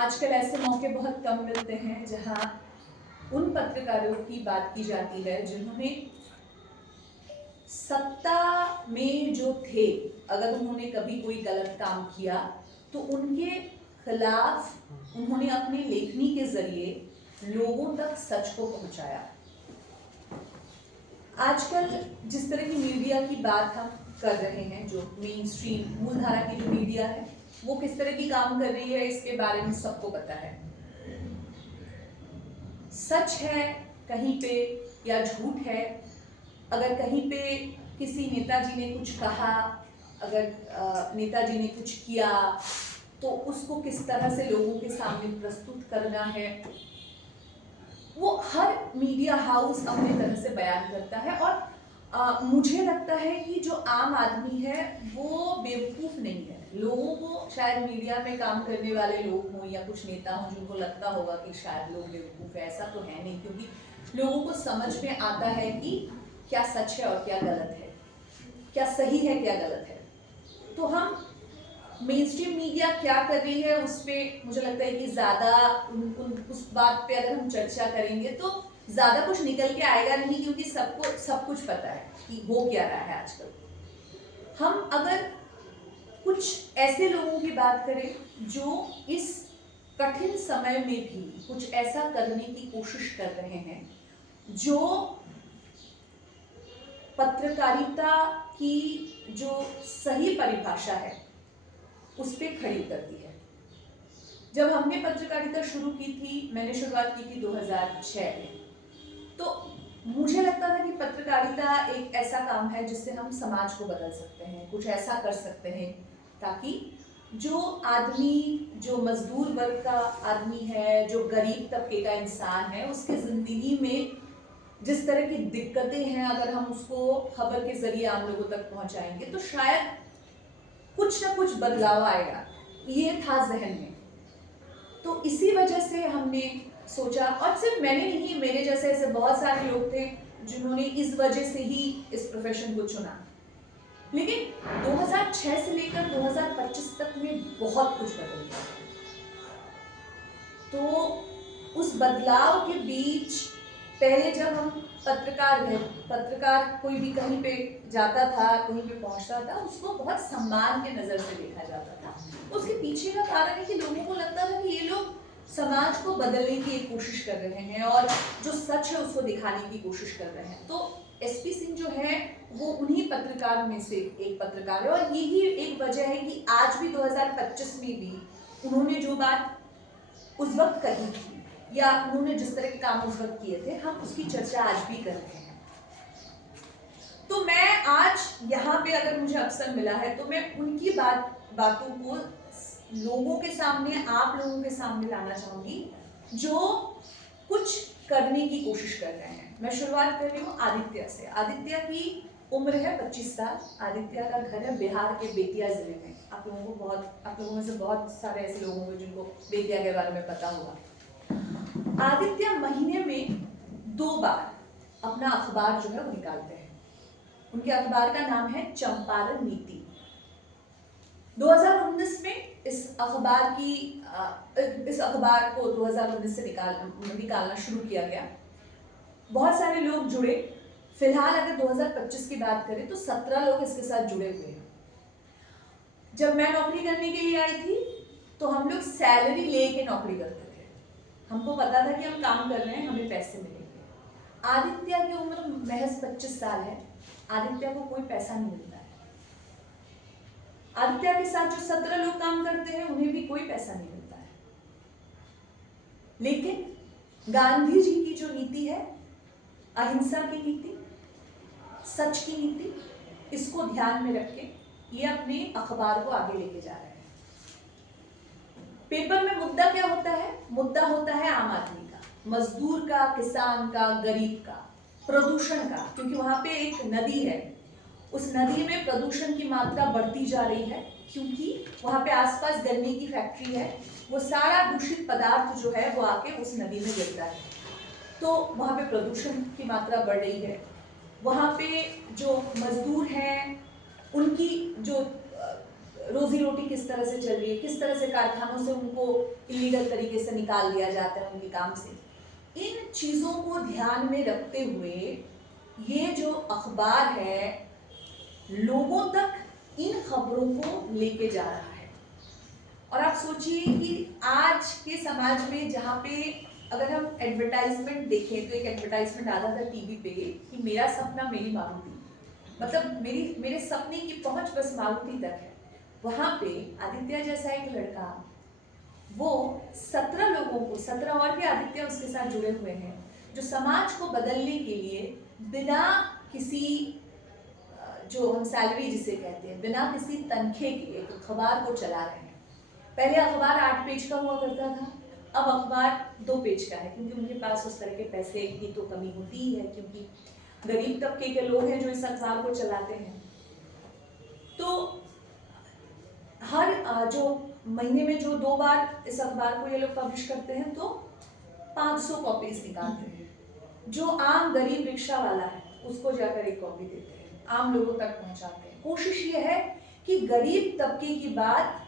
आजकल ऐसे मौके बहुत कम मिलते हैं जहां उन पत्रकारों की बात की जाती है जिन्होंने सत्ता में जो थे, अगर उन्होंने कभी कोई गलत काम किया तो उनके खिलाफ उन्होंने अपनी लेखनी के जरिए लोगों तक सच को पहुंचाया। आजकल जिस तरह की मीडिया की बात हम कर रहे हैं, जो मेन स्ट्रीम मूलधारा की जो मीडिया है वो किस तरह की काम कर रही है, इसके बारे में सबको पता है। सच है कहीं पे या झूठ है, अगर कहीं पे किसी नेताजी ने कुछ कहा, अगर नेताजी ने कुछ किया तो उसको किस तरह से लोगों के सामने प्रस्तुत करना है, वो हर मीडिया हाउस अपने तरह से बयान करता है। और मुझे लगता है कि जो आम आदमी है वो बेवकूफ़ नहीं है। लोगों को शायद मीडिया में काम करने वाले लोग हों या कुछ नेता हों जिनको लगता होगा कि शायद लोग बेवकूफ़ है, ऐसा तो है नहीं, क्योंकि लोगों को समझ में आता है कि क्या सच है और क्या गलत है, क्या सही है क्या गलत है। तो हम मेन स्ट्रीम मीडिया क्या कर रही है उस पर मुझे लगता है कि ज़्यादा उस बात पे अगर हम चर्चा करेंगे तो ज़्यादा कुछ निकल के आएगा नहीं, क्योंकि सबको सब कुछ पता है कि हो क्या रहा है आजकल। हम अगर कुछ ऐसे लोगों की बात करें जो इस कठिन समय में भी कुछ ऐसा करने की कोशिश कर रहे हैं जो पत्रकारिता की जो सही परिभाषा है उस पर खड़ी उतरती है। जब हमने पत्रकारिता शुरू की थी, मैंने शुरुआत की थी 2006 में, तो मुझे लगता था कि पत्रकारिता एक ऐसा काम है जिससे हम समाज को बदल सकते हैं, कुछ ऐसा कर सकते हैं ताकि जो आदमी, जो मजदूर वर्ग का आदमी है, जो गरीब तबके का इंसान है, उसके ज़िंदगी में जिस तरह की दिक्कतें हैं अगर हम उसको खबर के जरिए आम लोगों तक पहुंचाएंगे तो शायद कुछ ना कुछ बदलाव आएगा, ये था जहन में। तो इसी वजह से हमने सोचा, और सिर्फ मैंने नहीं, मेरे जैसे ऐसे बहुत सारे लोग थे जिन्होंने इस वजह से ही इस प्रोफेशन को चुना। लेकिन 2006 से लेकर 2025 तक में बहुत कुछ बदल गया। तो उस बदलाव के बीच पहले जब हम पत्रकार कोई भी कहीं पे जाता था, कहीं पे पहुंचता था, उसको बहुत सम्मान के नज़र से देखा जाता था। उसके पीछे का कारण है कि लोगों को लगता था कि ये लोग समाज को बदलने की एक कोशिश कर रहे हैं और जो सच है उसको दिखाने की कोशिश कर रहे हैं। तो एसपी सिंह जो है वो उन्हीं पत्रकार में से एक पत्रकार है, और यही एक वजह है कि आज भी 2025 में भी उन्होंने जो बात उस वक्त कही थी या उन्होंने जिस तरह के काम उस वक्त किए थे, हम उसकी चर्चा आज भी कर रहे हैं। तो मैं आज यहाँ पे अगर मुझे अवसर मिला है तो मैं उनकी बातों को लोगों के सामने, आप लोगों के सामने लाना चाहूंगी जो कुछ करने की कोशिश कर रहे हैं। मैं शुरुआत कर रही हूँ आदित्य से। आदित्य की उम्र है 25 साल। आदित्य का घर है बिहार के बेतिया जिले में। आप लोगों में से बहुत सारे ऐसे लोग होंगे जिनको बेतिया के बारे में पता होगा। आदित्य महीने में 2 बार अपना अखबार जो है वो निकालते हैं। उनके अखबार का नाम है चंपारण नीति। 2019 में इस अखबार को 2019 से निकालना शुरू किया गया। बहुत सारे लोग जुड़े। फिलहाल अगर 2025 की बात करें तो 17 लोग इसके साथ जुड़े हुए हैं। जब मैं नौकरी करने के लिए आई थी तो हम लोग सैलरी लेके नौकरी करते थे। हमको पता था कि हम काम कर रहे हैं, हमें पैसे मिलेंगे। आदित्य की उम्र महज 25 साल है। आदित्य को कोई पैसा नहीं मिलता है। आदित्य के साथ जो 17 लोग काम करते हैं उन्हें भी कोई पैसा नहीं मिलता है। लेकिन गांधी जी की जो नीति है, अहिंसा की नीति, सच की नीति, इसको ध्यान में रख के ये अपने अखबार को आगे लेके जा रहे हैं। पेपर में मुद्दा क्या होता है? मुद्दा होता है आम आदमी का, मजदूर का, किसान का, गरीब का, प्रदूषण का, क्योंकि वहां पे एक नदी है। उस नदी में प्रदूषण की मात्रा बढ़ती जा रही है क्योंकि वहां पे आसपास गन्ने की फैक्ट्री है। वो सारा दूषित पदार्थ जो है वो आके उस नदी में गिरता है, तो वहां पे प्रदूषण की मात्रा बढ़ रही है। वहां पे जो मजदूर हैं उनकी जो रोजी रोटी किस तरह से चल रही है, किस तरह से कारखानों से उनको इलीगल तरीके से निकाल दिया जाता है उनके काम से। इन चीज़ों को ध्यान में रखते हुए ये जो अखबार है लोगों तक इन खबरों को लेके जा रहा है। और आप सोचिए कि आज के समाज में जहाँ पे अगर हम एडवर्टाइजमेंट देखें तो एक एडवर्टाइजमेंट आता था टीवी पे कि मेरा सपना मेरी मारुति, मतलब मेरे सपने की पहुंच बस मारुति तक है। वहाँ पे आदित्य जैसा एक लड़का, वो 17 लोगों को, 17 और भी आदित्य उसके साथ जुड़े हुए हैं, जो समाज को बदलने के लिए बिना किसी जो हम सैलरी जिसे कहते हैं, बिना किसी तनख्वाह के एक अखबार को चला रहे हैं। पहले अखबार 8 पेज का हुआ करता था, अब अखबार 2 पेज का है, क्योंकि उनके पास उस तरह के पैसे की तो कमी होती ही है, क्योंकि गरीब तबके के लोग हैं जो इस अखबार को चलाते हैं। तो हर जो महीने में जो 2 बार इस अखबार को ये लोग पब्लिश करते हैं तो 500 कॉपीज निकालते हैं। जो आम गरीब रिक्शा वाला है उसको जाकर एक कॉपी देते हैं, आम लोगों तक पहुंचाते हैं। कोशिश ये है कि गरीब तबके की बात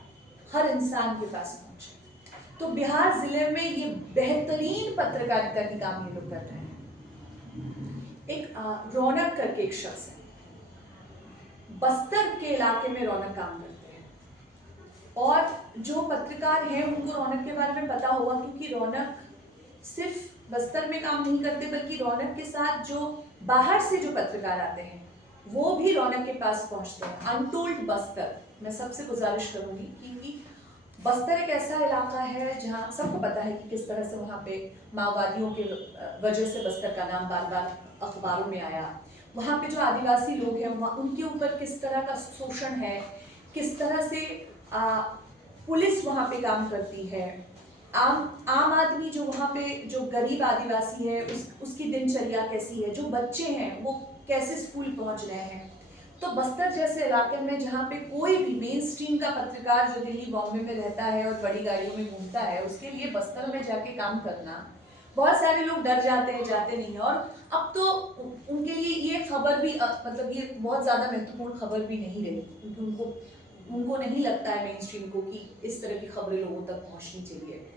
हर इंसान के पास पहुंचे। तो बिहार जिले में ये बेहतरीन पत्रकारिता की काम ये लोग कर रहे हैं। एक रौनक करके एक शख्स है, बस्तर के इलाके में रौनक काम करते हैं, और जो पत्रकार हैं उनको रौनक के बारे में पता होगा, क्योंकि रौनक सिर्फ बस्तर में काम नहीं करते, बल्कि रौनक के साथ जो बाहर से जो पत्रकार आते हैं वो भी रौनक के पास पहुंचते हैं। अनटोल्ड बस्तर मैं सबसे गुजारिश करूंगी, क्योंकि बस्तर एक ऐसा इलाका है जहां सबको पता है कि किस तरह से वहां पे माओवादियों के वजह से बस्तर का नाम बार बार अखबारों में आया। वहाँ पे जो आदिवासी लोग हैं उनके ऊपर किस तरह का शोषण है, किस तरह से पुलिस वहाँ पे काम करती है, आम आदमी जो वहाँ पे जो गरीब आदिवासी है उसकी दिनचर्या कैसी है, जो बच्चे हैं वो कैसे स्कूल पहुँच रहे हैं। तो बस्तर जैसे इलाके में जहाँ पे कोई भी मेन स्ट्रीम का पत्रकार जो दिल्ली बॉम्बे में रहता है और बड़ी गाड़ियों में घूमता है, उसके लिए बस्तर में जाके काम करना, बहुत सारे लोग डर जाते हैं, जाते नहीं हैं। और अब तो उनके लिए ये खबर भी मतलब ये बहुत ज़्यादा महत्वपूर्ण खबर भी नहीं रही, क्योंकि उनको नहीं लगता है मेन स्ट्रीम को कि इस तरह की खबरें लोगों तक पहुँचनी चाहिए।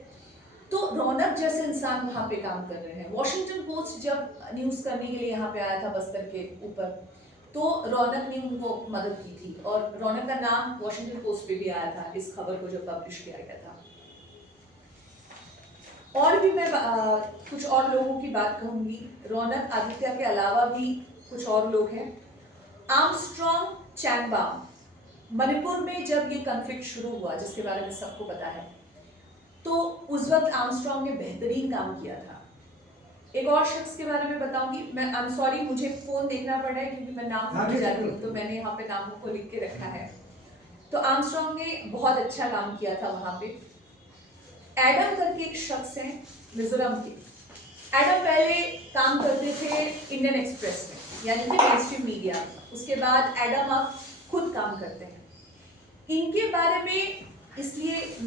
तो रौनक जैसे इंसान वहाँ पे काम कर रहे हैं। वॉशिंगटन पोस्ट जब न्यूज़ करने के लिए यहाँ पे आया था बस्तर के ऊपर, तो रौनक ने उनको मदद की थी, और रौनक का नाम वॉशिंगटन पोस्ट पे भी आया था इस खबर को जब पब्लिश किया गया था। और भी मैं कुछ और लोगों की बात कहूँगी। रौनक आदित्य के अलावा भी कुछ और लोग हैं। आर्मस्ट्रॉन्ग चैंगबाम, मणिपुर में जब ये कॉन्फ्लिक्ट शुरू हुआ जिसके बारे में सबको पता है, तो उस वक्त आर्मस्ट्रॉन्ग ने बेहतरीन काम किया था। एक और शख्स के बारे में बताऊंगी मैं, आई एम सॉरी मुझे फोन देखना पड़ रहा है क्योंकि मैं नाम भूल जाती हूँ, तो मैंने यहाँ पे नामों को लिख के रखा है। तो आर्मस्ट्रॉन्ग ने बहुत अच्छा काम किया था वहाँ पे। एडम करके एक शख्स है मिजोरम के। एडम पहले काम करते थे इंडियन एक्सप्रेस में, यानी कि मेन स्ट्रीम मीडिया। उसके बाद एडम अब खुद काम करते हैं। इनके बारे में इसलिए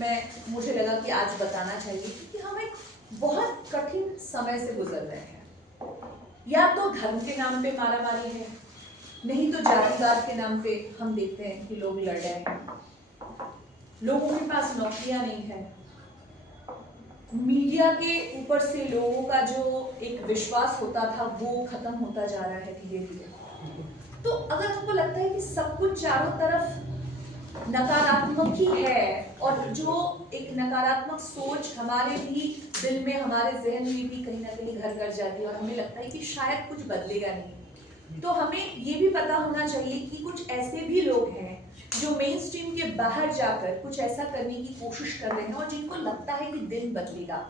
मुझे लगा कि आज बताना चाहिए, क्योंकि हम एक बहुत कठिन समय से गुजर रहे हैं। या तो धर्म के नाम पे मारामारी है, नहीं तो जातिवाद के नाम पे हम देखते हैं कि लोग लड़ रहे हैं, लोगों के पास नौकरियां नहीं है, मीडिया के ऊपर से लोगों का जो एक विश्वास होता था वो खत्म होता जा रहा है धीरे धीरे। तो अगर हमको लगता है कि सब कुछ चारों तरफ नकारात्मक ही है, और जो एक नकारात्मक सोच हमारे भी दिल में, हमारे जहन में भी कहीं ना कहीं घर कर जाती है, और हमें लगता है कि शायद कुछ बदलेगा नहीं, तो हमें ये भी पता होना चाहिए कि कुछ ऐसे भी लोग हैं जो मेन स्ट्रीम के बाहर जाकर कुछ ऐसा करने की कोशिश कर रहे हैं, और जिनको लगता है कि दिन बदलेगा,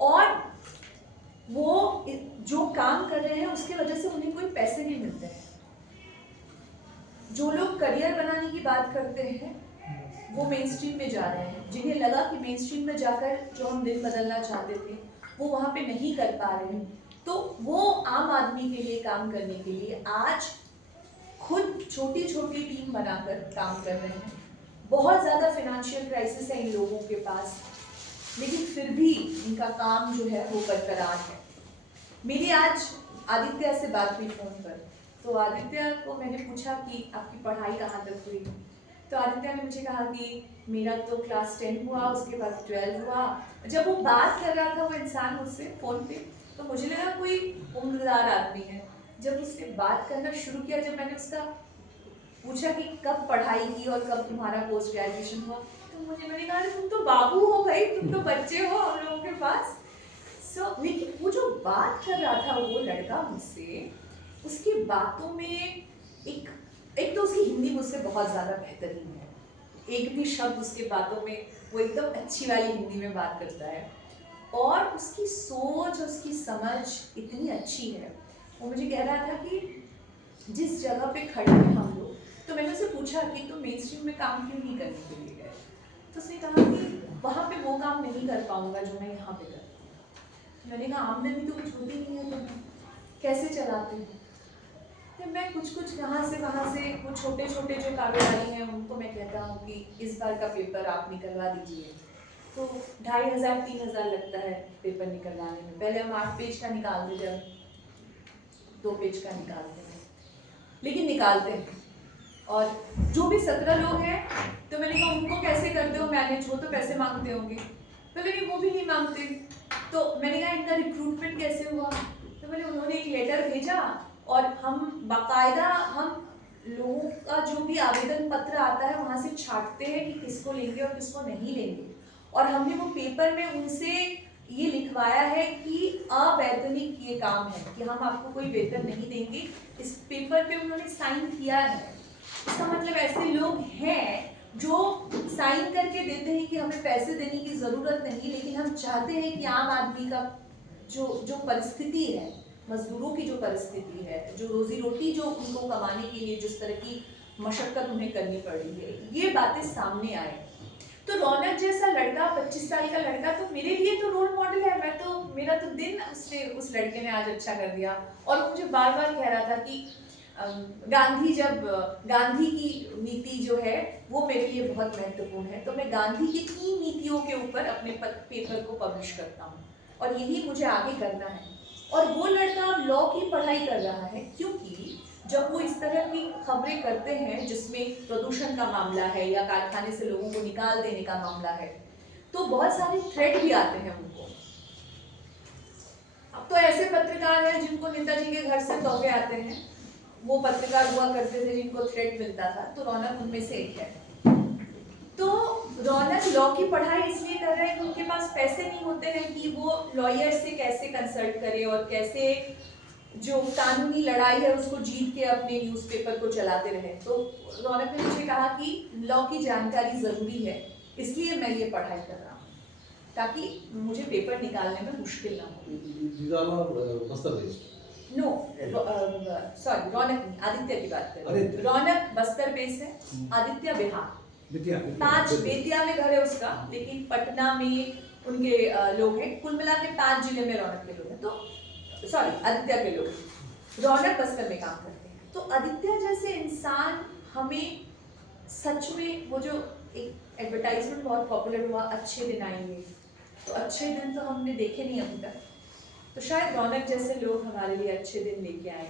और वो जो काम कर रहे हैं उसके वजह से उन्हें कोई पैसे नहीं मिलते हैं। जो लोग करियर बनाने की बात करते हैं वो मेन स्ट्रीम में जा रहे हैं, जिन्हें लगा कि मेन स्ट्रीम में जाकर जो हम दिन बदलना चाहते थे वो वहाँ पे नहीं कर पा रहे हैं, तो वो आम आदमी के लिए काम करने के लिए आज खुद छोटी छोटी टीम बनाकर काम कर रहे हैं। बहुत ज़्यादा फाइनेंशियल क्राइसिस है इन लोगों के पास, लेकिन फिर भी इनका काम जो है वो बरकरार है। मेरी आज आदित्य से बात हुई फ़ोन पर, तो आदित्य को मैंने पूछा कि आपकी पढ़ाई कहाँ तक हुई, तो आदित्य ने मुझे कहा कि मेरा तो क्लास 10 हुआ, उसके बाद 12 हुआ। जब वो बात कर रहा था वो इंसान मुझसे फ़ोन पे, तो मुझे लगा कोई उम्रदार आदमी है। जब उसने बात करना शुरू किया, जब मैंने उसका पूछा कि कब पढ़ाई की और कब तुम्हारा पोस्ट ग्रेजुएशन हुआ, तो मैंने कहा तुम तो बाबू हो भाई, तुम तो बच्चे हो हम लोगों के पास। लेकिन वो जो बात कर रहा था वो लड़का मुझसे, उसकी बातों में एक एक तो उसकी हिंदी मुझसे बहुत ज़्यादा बेहतरीन है, एक भी शब्द उसके बातों में वो एकदम अच्छी वाली हिंदी में बात करता है, और उसकी सोच, उसकी समझ इतनी अच्छी है। वो मुझे कह रहा था कि जिस जगह पे खड़े हैं हम लोग, तो मैंने उससे पूछा कि तुम मेन स्ट्रीम में काम क्यों नहीं करने के लिए गए, तो उसने कहा कि वहाँ पे वो काम नहीं कर पाऊंगा जो मैं यहाँ पे करता हूँ। मैंने कहा आमदनी तो कुछ होती नहीं है, तुम्हें कैसे चलाते हो? तो मैं कुछ यहाँ से वहाँ से वो छोटे छोटे जो कारोबारी हैं उनको मैं कहता हूँ कि इस बार का पेपर आप निकलवा दीजिए, तो 2500-3000 लगता है पेपर निकलवाने में। पहले हम 8 पेज का निकालते थे, 2 पेज का निकालते हैं, लेकिन निकालते हैं। और जो भी 17 लोग हैं, तो मैंने कहा उनको कैसे करते हो मैनेज, वो तो पैसे मांगते होंगे। तो लेकिन वो भी नहीं मांगते। तो मैंने कहा इनका रिक्रूटमेंट कैसे हुआ, तो मैंने उन्होंने एक लेटर भेजा और हम बाकायदा हम लोगों का जो भी आवेदन पत्र आता है वहाँ से छांटते हैं कि किसको लेंगे और किसको नहीं लेंगे। और हमने वो पेपर में उनसे ये लिखवाया है कि अवैतनिक ये काम है, कि हम आपको कोई वेतन नहीं देंगे। इस पेपर पे उन्होंने साइन किया है। इसका मतलब ऐसे लोग हैं जो साइन करके देते हैं कि हमें पैसे देने की ज़रूरत नहीं, लेकिन हम चाहते हैं कि आम आदमी का जो जो परिस्थिति है, मजदूरों की जो परिस्थिति है, जो रोजी रोटी जो उनको कमाने के लिए जिस तरह की मशक्कत उन्हें करनी पड़ रही है, ये बातें सामने आए। तो रौनक जैसा लड़का, 25 साल का लड़का, तो मेरे लिए तो रोल मॉडल है। मैं तो, मेरा तो दिन उसने, उस लड़के ने आज अच्छा कर दिया। और मुझे बार बार कह रहा था कि गांधी की नीति जो है वो मेरे लिए बहुत महत्वपूर्ण है, तो मैं गांधी की 3 नीतियों के ऊपर अपने पेपर को पब्लिश करता हूँ और यही मुझे आगे करना है। और वो लड़का अब लॉ की पढ़ाई कर रहा है, क्योंकि जब वो इस तरह की खबरें करते हैं जिसमें प्रदूषण का मामला है या कारखाने से लोगों को निकाल देने का मामला है, तो बहुत सारे थ्रेट भी आते हैं उनको। अब तो ऐसे पत्रकार हैं जिनको नेताजी के घर से तोहफे आते हैं, वो पत्रकार हुआ करते थे जिनको थ्रेट मिलता था, तो रौनक उनमें से एक है। तो रौनक लॉ की पढ़ाई इसलिए कर रहे हैं कि उनके पास पैसे नहीं होते हैं कि वो लॉयर से कैसे कंसल्ट करे और कैसे जो कानूनी लड़ाई है उसको जीत के अपने न्यूज़पेपर को चलाते रहे। तो रौनक ने मुझे कहा कि लॉ की जानकारी ज़रूरी है, इसलिए मैं ये पढ़ाई कर रहा हूँ ताकि मुझे पेपर निकालने में मुश्किल ना हो। नो, सॉरी, रौनक नहीं, आदित्य की बात कर रही हूँ। रौनक बस्तर बेस है, आदित्य बिहार। 5 बेतिया में घर है उसका, लेकिन पटना में उनके लोग हैं। कुल मिला के 5 जिले में रौनक के लोग हैं। तो सॉरी, आदित्य के लोग, रौनक बस्तर में काम करते हैं। तो आदित्य जैसे इंसान हमें सच में, वो जो एक एडवर्टाइजमेंट बहुत पॉपुलर हुआ, अच्छे दिन आएंगे, तो अच्छे दिन तो हमने देखे नहीं अभी तक, तो शायद रौनक जैसे लोग हमारे लिए अच्छे दिन लेके आए।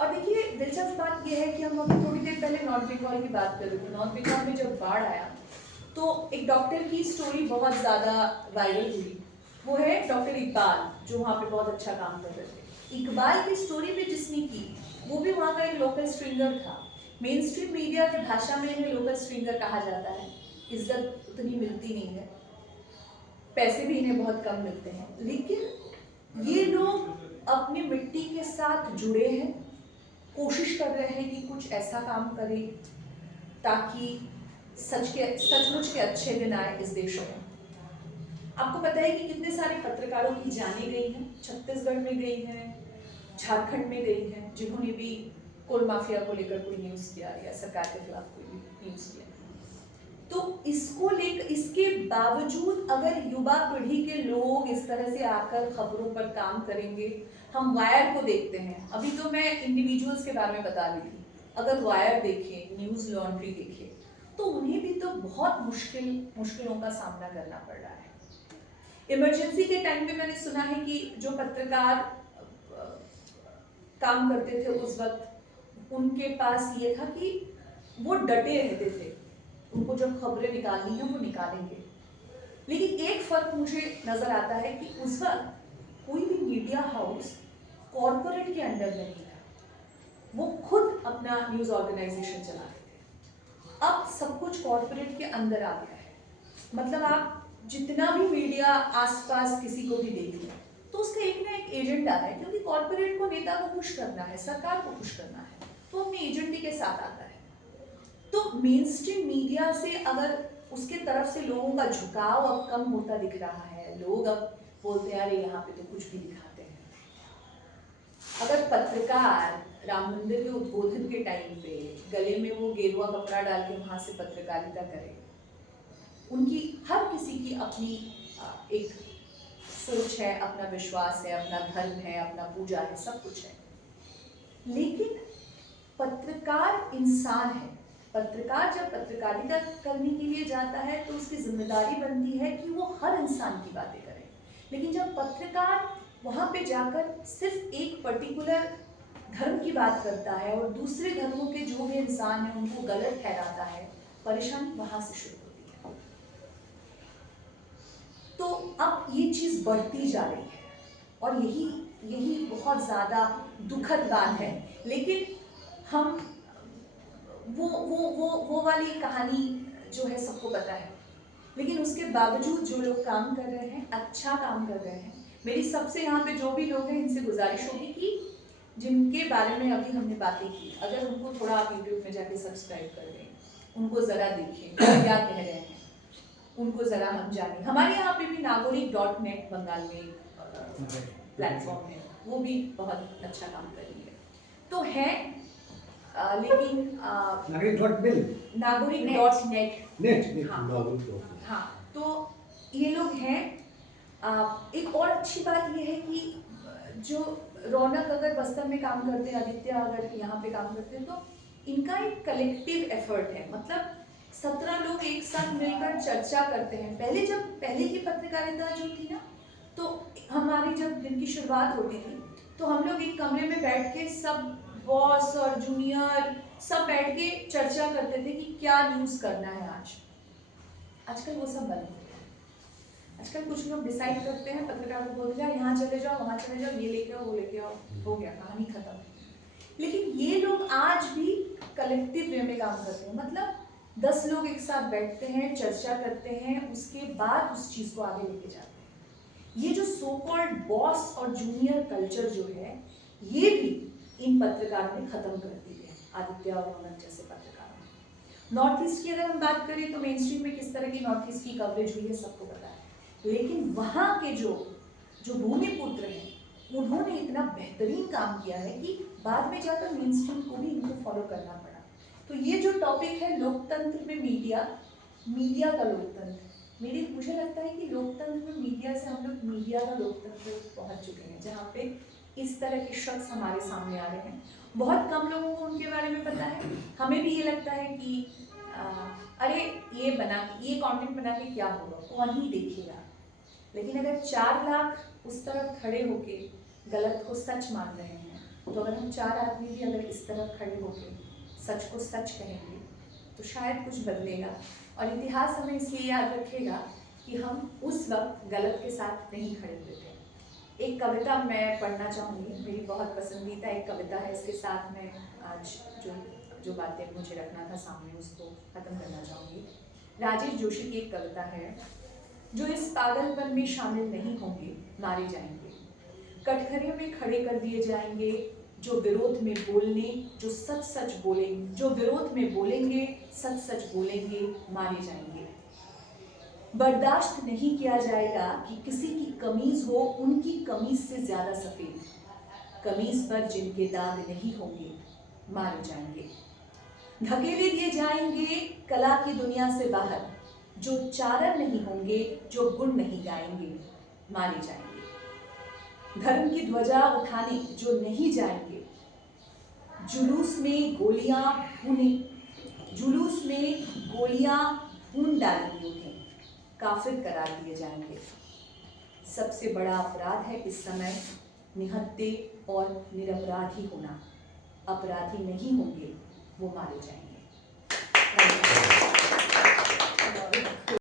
और देखिए दिलचस्प बात यह है कि हम अभी थोड़ी देर पहले नॉर्थ बंगाल की बात कर रहे थे। नॉर्थ बंगाल में जब बाढ़ आया तो एक डॉक्टर की स्टोरी बहुत ज़्यादा वायरल हुई। वो है डॉक्टर इकबाल, जो वहाँ पे बहुत अच्छा काम कर रहे थे। इकबाल की स्टोरी भी जिसने की, वो भी वहाँ का एक लोकल स्ट्रिंगर था। मेन स्ट्रीम मीडिया की भाषा में इन्हें लोकल स्ट्रिंगर कहा जाता है। इज्जत उतनी मिलती नहीं है, पैसे भी इन्हें बहुत कम मिलते हैं, लेकिन ये लोग अपनी मिट्टी के साथ जुड़े हैं, कोशिश कर रहे हैं कि कुछ ऐसा काम करें ताकि सचमुच के अच्छे दिन आए इस देश में। आपको पता है कि कितने सारे पत्रकारों की जानें गई हैं, छत्तीसगढ़ में गई हैं, झारखंड में गई हैं, जिन्होंने भी कोल माफिया को लेकर कोई न्यूज़ किया या सरकार के खिलाफ कोई भी न्यूज़ किया। तो इसको लेकर, इसके बावजूद अगर युवा पीढ़ी के लोग इस तरह से आकर खबरों पर काम करेंगे, हम वायर को देखते हैं, अभी तो मैं इंडिविजुअल्स के बारे में बता रही थी, अगर वायर देखें, न्यूज़ लॉन्ड्री देखें, तो उन्हें भी तो बहुत मुश्किलों का सामना करना पड़ रहा है। इमरजेंसी के टाइम पे मैंने सुना है कि जो पत्रकार काम करते थे उस वक्त, उनके पास ये था कि वो डटे रहते थे, उनको जब खबरें निकालनी है वो निकालेंगे। लेकिन एक फर्क मुझे नजर आता है कि उस वक्त कोई भी मीडिया हाउस कॉरपोरेट के अंडर नहीं था, वो खुद अपना न्यूज ऑर्गेनाइजेशन चलाते थे। अब सब कुछ कॉरपोरेट के अंदर आ गया है। मतलब आप जितना भी मीडिया आसपास किसी को भी देख लें तो उसका एक ना एक एजेंडा है, क्योंकि कॉरपोरेट को नेता को खुश करना है, सरकार को खुश करना है, तो अपने एजेंडे के साथ आता है। तो मेन स्ट्रीम मीडिया से अगर उसके तरफ से लोगों का झुकाव अब कम होता दिख रहा है, लोग अब बोलते हैं अरे यहाँ पे तो कुछ भी दिखाते हैं। अगर पत्रकार राम मंदिर के उद्बोधन के टाइम पे गले में वो गेरुआ कपड़ा डाल के वहां से पत्रकारिता करे, उनकी हर किसी की अपनी एक सोच है, अपना विश्वास है, अपना धर्म है, अपना पूजा है, सब कुछ है। लेकिन पत्रकार इंसान है। पत्रकार जब पत्रकारिता करने के लिए जाता है तो उसकी जिम्मेदारी बनती है कि वो हर इंसान की बातें करे। लेकिन जब पत्रकार वहां पे जाकर सिर्फ एक पर्टिकुलर धर्म की बात करता है और दूसरे धर्मों के जो भी इंसान है उनको गलत ठहराता है, परेशानी वहां से शुरू होती है। तो अब ये चीज बढ़ती जा रही है और यही यही बहुत ज्यादा दुखद बात है। लेकिन हम वो वाली कहानी जो है सबको पता है, लेकिन उसके बावजूद जो लोग काम कर रहे हैं, अच्छा काम कर रहे हैं, मेरी सबसे यहाँ पे जो भी लोग हैं इनसे गुजारिश होगी कि जिनके बारे में अभी हमने बातें की, अगर उनको थोड़ा आप यूट्यूब में जाके सब्सक्राइब कर दें, उनको ज़रा देखें क्या कह रहे हैं, उनको ज़रा हम जानें। हमारे यहाँ पे भी नागरिक.net बंगाल में प्लेटफॉर्म है, वो भी बहुत अच्छा काम कर रही है। तो है लेकिन नागरिक.net हाँ, तो ये लोग हैं। एक और अच्छी बात ये है कि जो रौनक अगर बस्तर में काम करते हैं, आदित्य अगर यहाँ पे काम करते हैं, तो इनका एक कलेक्टिव एफर्ट है। मतलब 17 लोग एक साथ मिलकर चर्चा करते हैं। पहले की पत्रकारिता जो थी ना, तो हमारी जब दिन की शुरुआत होती थी तो हम लोग एक कमरे में बैठ के सब बॉस और जूनियर सब बैठ के चर्चा करते थे कि क्या न्यूज़ करना है आज। आजकल वो सब बंद हो गया है। आजकल कुछ लोग डिसाइड करते हैं, पत्रकार को बोलते हैं यहाँ चले जाओ, वहाँ चले जाओ, ये लेके आओ, वो लेके आओ, हो गया, कहानी खत्म। लेकिन ये लोग आज भी कलेक्टिव वे में काम करते हैं। मतलब 10 लोग एक साथ बैठते हैं, चर्चा करते हैं, उसके बाद उस चीज़ को आगे लेके जाते हैं। ये जो सो कॉल्ड बॉस और जूनियर कल्चर जो है, ये भी इन पत्रकारों ने खत्म कर दी है, आदित्य और रौनक जैसे पत्रकारों ने। नॉर्थ ईस्ट की अगर हम बात करें तो मेन स्ट्रीम में किस तरह की नॉर्थ ईस्ट की कवरेज हुई है सबको पता है। लेकिन वहाँ के जो भूमिपुत्र हैं, उन्होंने इतना बेहतरीन काम किया है कि बाद में जाकर मेन स्ट्रीम को भी इनको फॉलो करना पड़ा। तो ये जो टॉपिक है लोकतंत्र में मीडिया का लोकतंत्र, मुझे लगता है कि लोकतंत्र में मीडिया से हम लोग मीडिया का लोकतंत्र पहुंच चुके हैं, जहाँ पे इस तरह के शख्स हमारे सामने आ रहे हैं। बहुत कम लोगों को उनके बारे में पता है। हमें भी ये लगता है कि अरे ये कंटेंट बना के क्या होगा, कौन ही देखेगा। लेकिन अगर 4 लाख उस तरफ खड़े होके गलत को सच मान रहे हैं, तो अगर हम 4 आदमी भी अगर इस तरफ खड़े होके सच को सच कहेंगे तो शायद कुछ बदलेगा। और इतिहास हमें इसलिए याद रखेगा कि हम उस वक्त गलत के साथ नहीं खड़े हुए थे। एक कविता मैं पढ़ना चाहूँगी, मेरी बहुत पसंदीदा एक कविता है। इसके साथ मैं आज जो बातें मुझे रखना था सामने उसको ख़त्म करना चाहूँगी। राजेश जोशी की एक कविता है, जो इस पागलपन में शामिल नहीं होंगे मारे जाएंगे, कटघरे में खड़े कर दिए जाएंगे, जो विरोध में बोलने, जो सच सच बोलेंगे, जो विरोध में बोलेंगे, सच सच बोलेंगे, मारे जाएंगे। बर्दाश्त नहीं किया जाएगा कि किसी की कमीज हो उनकी कमीज से ज्यादा सफेद, कमीज पर जिनके दाग नहीं होंगे मारे जाएंगे। धकेले दिए जाएंगे कला की दुनिया से बाहर, जो चारण नहीं होंगे, जो गुण नहीं गाएंगे, मारे जाएंगे। धर्म की ध्वजा उठाने जो नहीं जाएंगे, जुलूस में गोलियां भून डालेंगे, उन्हें काफिर करार दिए जाएंगे। सबसे बड़ा अपराध है इस समय निहत्थे और निरपराधी होना। अपराधी नहीं होंगे, वो मारे जाएंगे।